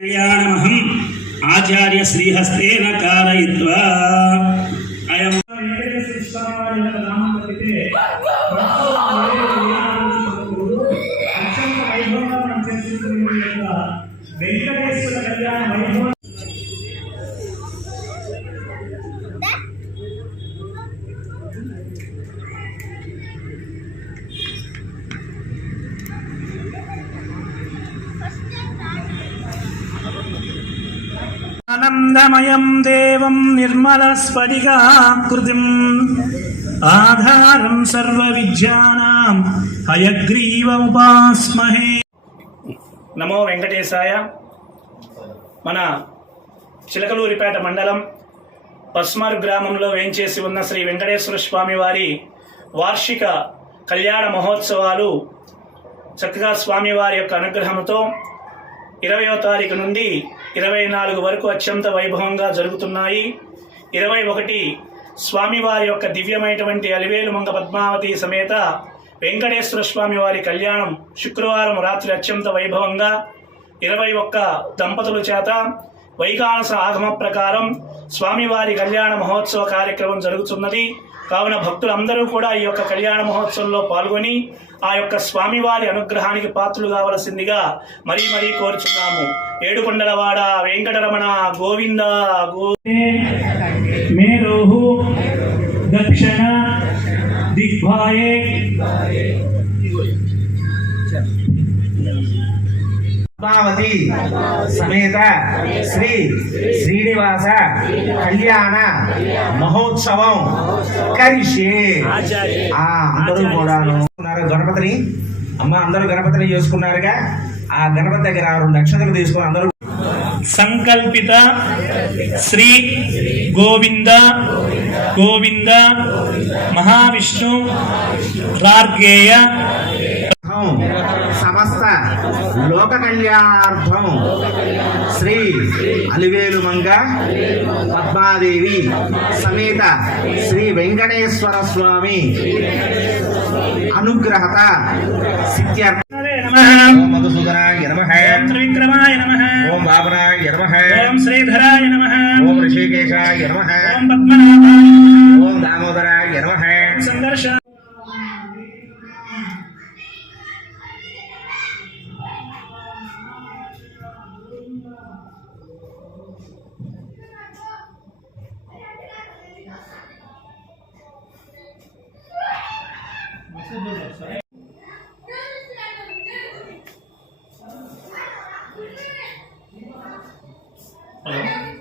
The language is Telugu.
కళ్యాణమహం ఆచార్య శ్రీహస్తేన కారయిత్వా అయం వెంకటేశ్వర కళ్యాణ వైభవం ఆనందమయం దేవం నిర్మలస్ఫటికాకృతిం ఆధారం సర్వ విద్యానాం హయగ్రీవ ఉపాస్మహే నమో వెంకటేశాయ మన చిలకలూరిపేట మండలం పస్మార్ గ్రామంలో వేంచేసి ఉన్న శ్రీ వెంకటేశ్వర స్వామి వారి వార్షిక కళ్యాణ మహోత్సవాలు చక్కగా స్వామివారి యొక్క అనుగ్రహంతో ఇరవయో తారీఖు నుండి ఇరవై నాలుగు వరకు అత్యంత వైభవంగా జరుగుతున్నాయి. ఇరవై ఒకటి స్వామివారి యొక్క దివ్యమైనటువంటి అలివేలు మంగ పద్మావతి సమేత వెంకటేశ్వర స్వామి వారి కళ్యాణం శుక్రవారం రాత్రి అత్యంత వైభవంగా. ఇరవై ఒక్క దంపతుల చేత వైకానస ఆగమ ప్రకారం స్వామివారి కళ్యాణ మహోత్సవ కార్యక్రమం జరుగుతున్నది. కావున భక్తులందరూ కూడా ఈ యొక్క కళ్యాణ మహోత్సవంలో పాల్గొని ఆ యొక్క స్వామివారి అనుగ్రహానికి పాత్రలు కావలసిందిగా మరీ మరీ కోరుచున్నాము. ఏడుకొండలవాడ వెంకటరమణ గోవింద గో మేరోహు దక్షిణ దిగ్భాయే. పద్మావతి సమేత శ్రీ శ్రీనివాస కళ్యాణ మహోత్సవం కరిషే. ఆ అందరూ కూడాను ఉన్నారు. గణపతిని అమ్మ అందరూ గణపతిని చేసుకున్నారుగా. ఆ గణపతి దగ్గర రెండు నక్షత్రాలు తీసుకుని అందరూ సంకల్పిత శ్రీ గోవింద గోవింద మహావిష్ణు రార్గేయ అర్థం సమస్త లోక కళ్యాణార్థం శ్రీ అలివేలు మంగ పద్మాదేవి సమేత శ్రీ వెంకటేశ్వర స్వామి అనుగ్రహత సిద్ధ్యర్థ. ఓం మధుసూదనాయ నమః. ఓం త్రివిక్రమాయ నమ. ఓం వామనాయ నమః. ఓం శ్రీధరాయ నమ. ఓం ఋషికేశాయ నమః. ఓం పద్మనాభాయ నమః. ఓం దామోదరాయ నమః. సందర్శ Hello.